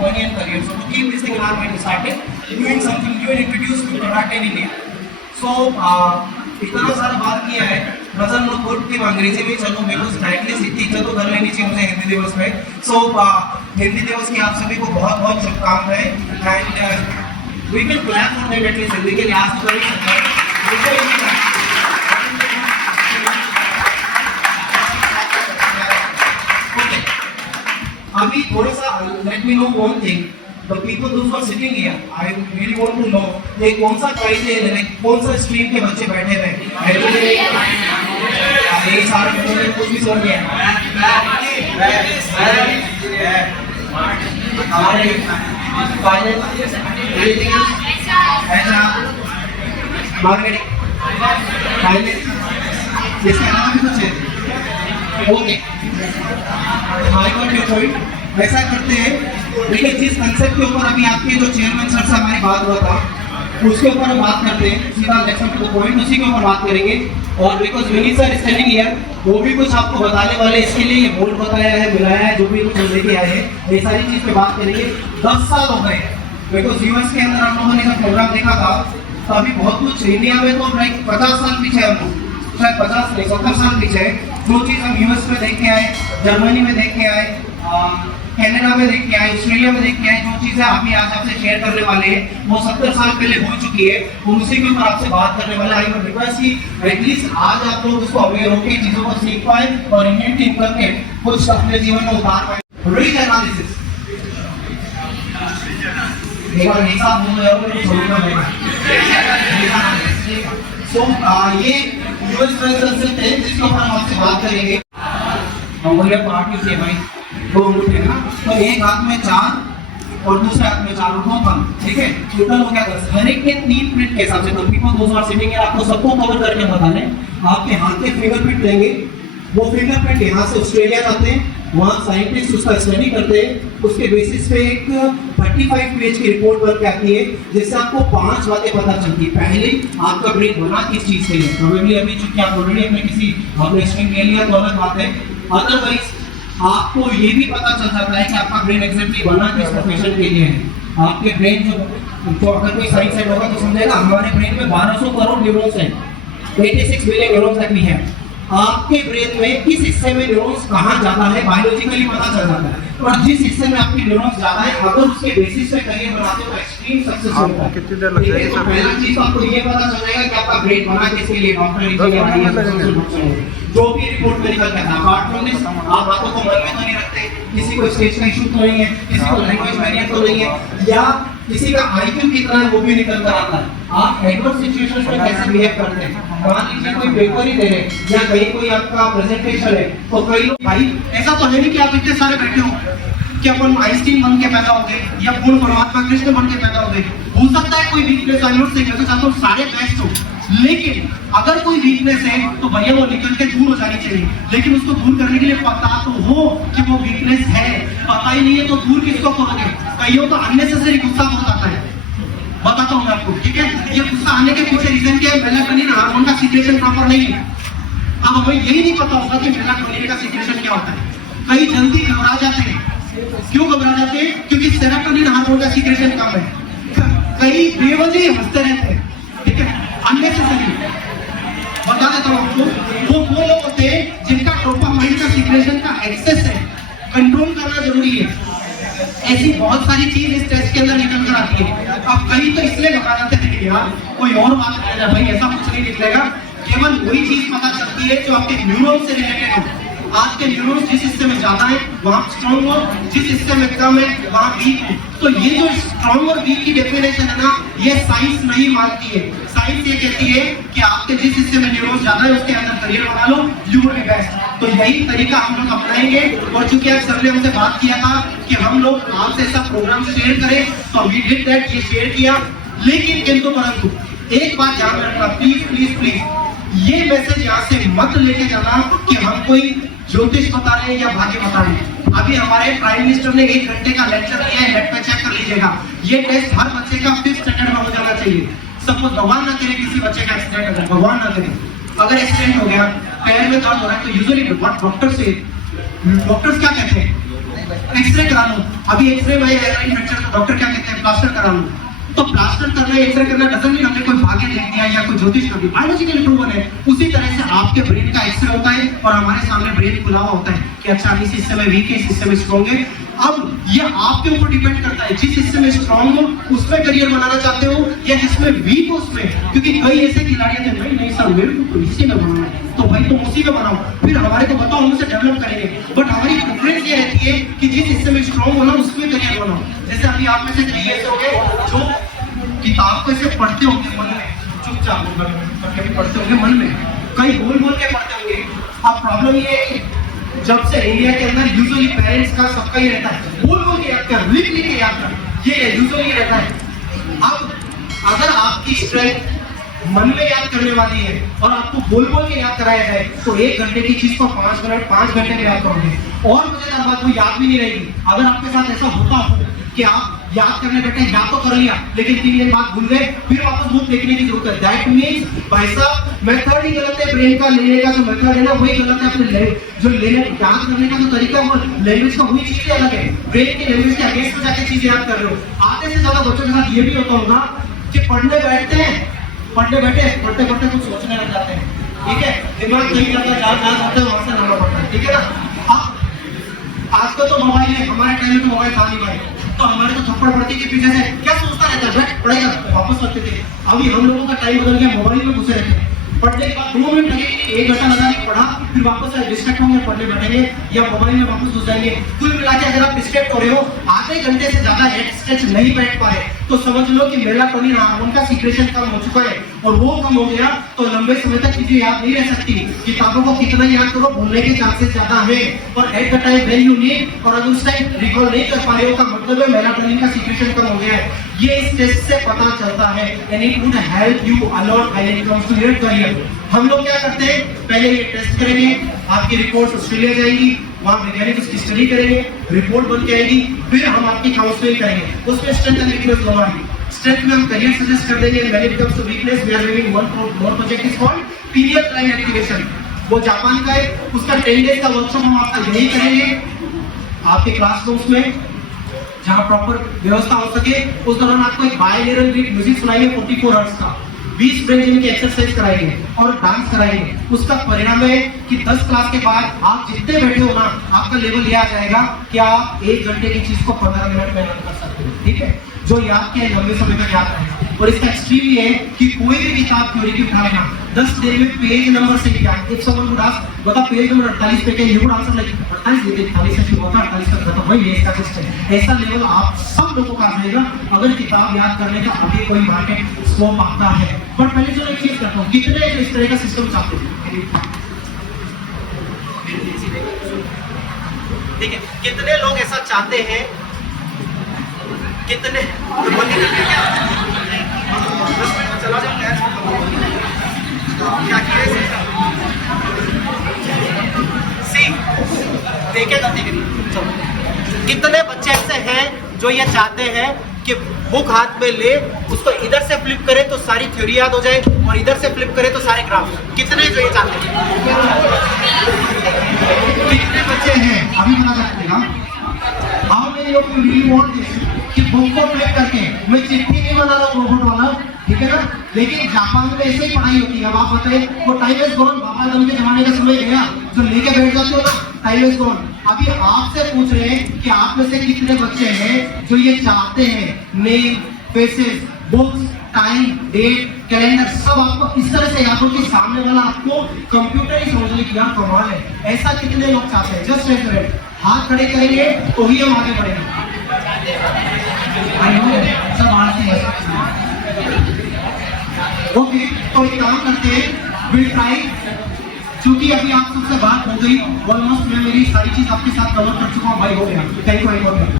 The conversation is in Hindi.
money and career. So to keep this thing in our mind, we started doing something new and introduced karate in India. So इतना सारा बात किया है, नजर में कोट की अंग्रेजी में चलो मेरे को फ्रैंकली सीखी चलो कर लेनी चाहिए मुझे हिंदी दिवस में. So हिंदी दिवस की आप सभी को बहुत बहुत शुभकामनाएं and we can clap for them at least Hindi के लिए आज तो अभी थोड़ा सा let me know one thing. The people who are sitting here, I really want to know ये कौन सा प्राइज है, like कौन सा स्ट्रीम के बच्चे बैठे हैं? ये सारे बच्चे कुछ भी समझ गए. हमारे फाइनल एवरीथिंग ऐसा मार्केटिंग फाइनल इसके अलावा भी कुछ है. Okay I got your point. वैसा करते हैं. देखिए जिस कंसेप्ट के ऊपर अभी आपके जो चेयरमैन सर से हमारी बात हुआ था उसके ऊपर हम बात करते हैं. सीधा लेट्स टू द पॉइंट, उसी के ऊपर बात करेंगे. और because Vineet sir is standing here, वो भी कुछ आपको बताने वाले, इसके लिए ये बोर्ड बताया है, मिलाया है, जो भी कुछ लेके आए हैं, ये सारी चीज पे बात करेंगे. 10 साल हो गए बिकॉज यूएस के अंदर हम लोगों ने जब प्रोग्राम देखा था तो अभी बहुत कुछ इंडिया में तो लाइक 50 साल पीछे हम लोग, शायद 50 नहीं 70 साल पीछे. जो चीज़ हम यूएस में देख के आए, जर्मनी में देख के आए, कनाडा में देख के आए, ऑस्ट्रेलिया में देख के आए, जो चीज़ें अभी आज आपसे शेयर करने वाले हैं वो 70 साल पहले हो चुकी है. उसी के ऊपर आपसे बात करने वाले. आई वुड रिक्वेस्ट कि एटलीस्ट आज आप लोग उसको अवेयर होकर चीज़ों को सीख पाए और इम्प्लीमेंट करके कुछ अपने जीवन में उतार पाए. रिच एनालिसिस एक बार हिसाब हो गया तो छोड़ना नहीं. सो ये यूएस कंसेप्ट है जिसके ऊपर हम आपसे बात करेंगे. और ये पार्टी से भाई दो उठे ना, तो एक हाथ में 4 और दूसरे हाथ में 4 उठो कम, ठीक है. टोटल हो गया 10. हर एक के 3 मिनट के हिसाब से. तो पीपल दोस्त आर सिटिंग है, आपको सबको कवर करके बताने. आपके हाथ के फिंगरप्रिंट लेंगे, वो फिंगरप्रिंट यहाँ से ऑस्ट्रेलिया जाते हैं, वहाँ साइंटिस्ट उसका स्टडी करते हैं. उसके बेसिस पे एक 35 पेज की रिपोर्ट बन के आती है जिससे आपको 5 बातें पता चलती है. पहले आपका ब्रेन बना किस चीज से है. प्रोबेबली अभी चूंकि आप ऑलरेडी अपने किसी आपने स्ट्रीम ले लिया तो अलग बात है. अदरवाइज आपको ये भी पता चल जाता है कि आपका ब्रेन एग्जैक्टली बना किस प्रोफेशन के लिए है. आपके ब्रेन जो अगर कोई साइंस साइड होगा तो समझेगा हमारे ब्रेन में 1200 करोड़ न्यूरॉन्स हैं, 86 बिलियन न्यूरॉन्स तक भी है. आपके ब्रेन में किस हिस्से में न्यूरॉन्स कहाँ ज्यादा है बायोलॉजिकली पता चल जाता है. और जिस हिस्से में आपकी न्यूरॉन्स ज्यादा है अगर उसके बेसिस पे करियर बनाते हो तो एक्सट्रीम सक्सेस होता है. कितनी देर लगेगी? तो पहला चीज आपको ये पता चल जाएगा कि आपका ब्रेन बना किसके लिए. डॉक्टर इंजीनियर जो भी रिपोर्ट मेडिकल का था. अपार्ट फ्रॉम दिस आप बातों को मन में तो नहीं रखते, किसी को स्टेज का इशू तो नहीं है, किसी को लैंग्वेज बैरियर तो नहीं है, या किसी का आईक्यू कितना है वो भी निकल कर आता है. आप एडवर्स सिचुएशंस में कैसे बिहेव करते हैं. मान लीजिए कोई पेपर ही दे रहे या कहीं कोई आपका प्रेजेंटेशन है तो कई लोग भाई ऐसा तो है नहीं कि आप इतने सारे बैठे हो कि अपन आइंस्टीन बन के पैदा हो गए या पूर्ण परमात्मा कृष्ण बन के पैदा हो गए. हो सकता है कोई वीकनेस आई नोट से कहना चाहता हूँ सारे बेस्ट हो, लेकिन अगर कोई वीकनेस है तो भैया वो निकल के दूर हो जानी चाहिए. लेकिन उसको दूर करने के लिए पता तो हो कि वो वीकनेस है. पता ही नहीं है तो दूर किसको करोगे. कईयों तो अननेसेसरी गुस्सा बहुत आता है, बताता हूँ मैं आपको, ठीक है. ये गुस्सा आने के पीछे रीजन क्या है, मेलाटोनिन हार्मोन का सिक्रेशन प्रॉपर नहीं है. अब हमें यही नहीं पता होगा कि मेलाटोनिन का सिक्रेशन क्या होता है. कई जल्दी घबरा जाते हैं. क्यों घबरा जाते हैं? क्योंकि सेरोटोनिन हार्मोन का सिक्रेशन कम है. कई बेवजह हंसते रहते हैं, ठीक है, अननेसेसरी. बता देता हूँ आपको, वो लोग होते हैं जिनका डोपामाइन का सिक्रेशन का एक्सेस है. कंट्रोल करना जरूरी है. ऐसी बहुत सारी चीज इस टेस्ट के अंदर निकल कर आती है. अब कहीं तो इसलिए घबरा जाते हैं यार कोई और बात कर रहा है, भाई ऐसा कुछ नहीं निकलेगा. केवल वही चीज पता चलती है जो आपके न्यूरॉन से रिलेटेड हो. आज के न्यूरॉन्स जिस हिस्से में ज्यादा है वहाँ स्ट्रॉन्ग हो, जिस हिस्से में कम है वहाँ वीक हो. तो ये जो स्ट्रॉन्ग और वीक की डेफिनेशन है ना, ये साइंस नहीं मानती है. साइंस ये कहती है कि आपके जिस हिस्से में न्यूरॉन्स ज्यादा है उसके अंदर करियर बना लो, यू विल बी बेस्ट. तो यही तरीका हम लोग अपनाएंगे. और चूंकि आज सर ने हमसे बात किया था कि हम लोग आपसे ऐसा प्रोग्राम शेयर करें तो वी डिड दैट, ये शेयर किया. लेकिन किंतु परंतु एक बात ध्यान रखना, प्लीज प्लीज प्लीज, ये मैसेज यहाँ से मत लेके जाना कि हम कोई ज्योतिष बता रहे हैं या भाग्य बता रहे हैं. अभी हमारे प्राइम मिनिस्टर ने 1 घंटे का लेक्चर दिया है, नेट पे चेक कर लीजिएगा. ये टेस्ट हर बच्चे का 5th स्टैंडर्ड में हो जाना चाहिए. सपोज भगवान ना करे किसी बच्चे का एक्सीडेंट हो जाए, भगवान ना करे, अगर एक्सीडेंट हो गया, पैर में दर्द हो रहा है तो यूजुअली व्हाट डॉक्टर से, डॉक्टर्स क्या कहते हैं, एक्सरे करा लो, अभी एक्सरे में फ्रैक्चर तो डॉक्टर क्या कहते हैं प्लास्टर करा लो। तो प्लास्टर करना एक्सरे करना डजंट मीन हमने कोई भाग्य देख दिया या कोई ज्योतिष कर दी, बायोलॉजिकली प्रूवन है। उसी तरह से आपके ब्रेन का एक्सरे होता है और हमारे सामने ब्रेन खुला हुआ होता है कि अच्छा इस हिस्से में वीक है, इस हिस्से में स्ट्रॉन्ग है। अब ये आपके ऊपर डिपेंड करता है, जिस हिस्से में स्ट्रॉन्ग हो उसमें करियर बनाना चाहते हो या जिसमें वीक हो उसमें। क्योंकि कई ऐसे खिलाड़ी थे भाई नहीं सर मेरे को इसी में बनाना है, तो भाई तुम उसी में बनाओ, फिर हमारे को बताओ हम उसे डेवलप करेंगे। बट हमारी प्रेफरेंस ये रहती है कि जिस हिस्से में स्ट्रॉन्ग हो ना उसमें करियर बनाओ। जैसे अभी आप में से कई ऐसे हो गए जो किताब को ऐसे पढ़ते होंगे मन में, चुपचाप कभी पढ़ते होंगे मन में, कई बोल बोल के पढ़ते होंगे। अब प्रॉब्लम ये है कि जब से इंडिया के अंदर यूजुअली पेरेंट्स का सबका ही रहता है बोल बोल के याद कर, लिख लिख के याद कर, ये यूजुअली रहता है। अब अगर आपकी स्ट्रेंथ मन में याद करने वाली है और आपको बोल बोल के याद कराया जाए तो 1 घंटे की चीज को 5 मिनट 5 घंटे में याद करोगे और मजेदार बात वो याद भी नहीं रहेगी। अगर आपके साथ ऐसा होता हो कि आप याद करने बैठे याद तो कर लिया लेकिन 3 दिन बाद भूल गए, फिर वापस बुक देखने की जरूरत है। दैट मीन्स भाई साहब मेथड ही गलत है, ब्रेन का लेने का जो मेथड है ना वही गलत है। अपने जो लेने याद करने का जो तरीका है वो लैंग्वेज का वही चीजें अलग है, ब्रेन की लैंग्वेज के अगेंस्ट में जाके चीजें याद कर रहे हो। आधे से ज्यादा बच्चों के साथ ये भी होता होगा कि पढ़ने बैठते हैं, पढ़ते पढ़ते कुछ सोचने लग जाते हैं, ठीक है, दिमाग कहीं जाता है, जहाँ होते हैं वहां से लाना पड़ता है, ठीक है ना। आजकल तो मोबाइल है, हमारे टाइम में तो मोबाइल था नहीं भाई, तो हमारे तो थप्पड़ पड़ती के पीछे से क्या सोचता रहता है पढ़ेगा वापस लगते थे। अभी हम लोगों का टाइम बदल गया, मोबाइल में घुसे रहते हैं, पढ़ने के बाद 2 मिनट लगेगी, 1 घंटा लगा के पढ़ा, फिर वापस डिस्ट्रैक्ट होंगे, पढ़ने बैठेंगे या मोबाइल में वापस घुस जाएंगे। कुल मिला के अगर आप डिस्ट्रैक्ट हो रहे हो आधे घंटे से ज्यादा हेड स्ट्रेच नहीं बैठ पा रहे तो समझ लो कि मेलाटोनिन हार्मोन का सीक्रेशन कम हो चुका है और वो कम हो गया तो लंबे समय तक चीजें याद नहीं रह सकती। किताबों को कितना याद करो भूलने के चांसेस ज्यादा है और at the time when you need और अगर उस टाइम रिकॉल नहीं कर पा रहे हो का मतलब है मेलाटोनिन का सीक्रेशन कम हो गया है। ये इस टेस्ट से पता चलता है and it would help you a lot when it comes to your career. हम लोग क्या करते हैं, पहले ये टेस्ट करेंगे, आपकी रिपोर्ट ऑस्ट्रेलिया जाएगी, वहाँ वैज्ञानिक उसकी स्टडी करेंगे, रिपोर्ट बन के आएगी, फिर हम आपकी काउंसलिंग करेंगे। उसमें स्ट्रेंथ एंड वीकनेस दोनों आएगी। स्ट्रेंथ में हम करियर सजेस्ट कर देंगे, when it comes to weakness we are doing one more project is called period time activation. वो जापान का है, उसका 10 डेज का वर्कशॉप हम आपका यही करेंगे आपके क्लासरूम्स में जहाँ प्रॉपर व्यवस्था हो सके। उस दौरान आपको एक बायलेरल बीट म्यूजिक सुनाएंगे 44 हर्ट्ज का, 20 ब्रेन जिम की एक्सरसाइज कराएंगे और डांस कराएंगे। उसका परिणाम है कि 10 क्लास के बाद आप जितने बैठे हो ना आपका लेवल ये आ जाएगा कि आप 1 घंटे की चीज को 15 मिनट में लर्न कर सकते हो, ठीक है, जो याद किया लंबे समय तक याद रहेगा। और इसका एक्सट्रीम ये है कि कोई भी किताब थ्योरी की उठा लेना 10 दिन में पेज नंबर से याद। एक सवाल वुड आस्क बता पेज नंबर 48 पे क्या यू वुड आंसर लाइक 48 देते 48 से शुरू होता है 48 तक खत्म, वही है इसका सिस्टम। ऐसा लेवल आप सब लोगों का आ जाएगा अगर किताब याद करने का अभी कोई मार्केट स्कोप आता है। बट पहले जो एक चीज करता हूँ, कितने इस तरह का सिस्टम चाहते हैं, ठीक है, कितने लोग ऐसा चाहते हैं, कितने चला कितने बच्चे ऐसे हैं जो ये चाहते हैं कि बुक हाथ में ले उसको इधर से फ्लिप करे तो सारी थ्योरी याद हो जाए और इधर से फ्लिप करे तो सारे ग्राफ। कितने जो ये चाहते हैं, कितने बच्चे हैं अभी बता सकते हैं। How many of you really want this कि बुक को फ्लिप करके, मैं चिट्ठी नहीं बना रहा हूँ रोबोट वाला, ठीक है ना, लेकिन जापान में ऐसे ही पढ़ाई होती है। अब आप बताइए वो टाइम इज गॉन, बाबा आदम के जमाने का समय गया, जो लेके बैठ जाते हो ना टाइम इज गॉन। अभी आपसे पूछ रहे हैं कि आप में से कितने बच्चे हैं जो ये चाहते हैं name, faces, books, time, date, calendar सब आपको इस तरह से याद हो कि सामने वाला आपको कंप्यूटर ही समझ ले कि यार कमाल है। ऐसा कितने लोग चाहते हैं? जस्ट रेज योर हैंड, हाथ खड़े करेंगे तो ही हम आगे बढ़ेंगे। सब आते हैं, ओके, तो एक काम करते हैं, विल ट्राई, क्योंकि अभी आप सबसे बात हो गई ऑलमोस्ट, मैं मेरी सारी चीज आपके साथ कवर कर चुका हूँ भाई, हो गया। Thank you.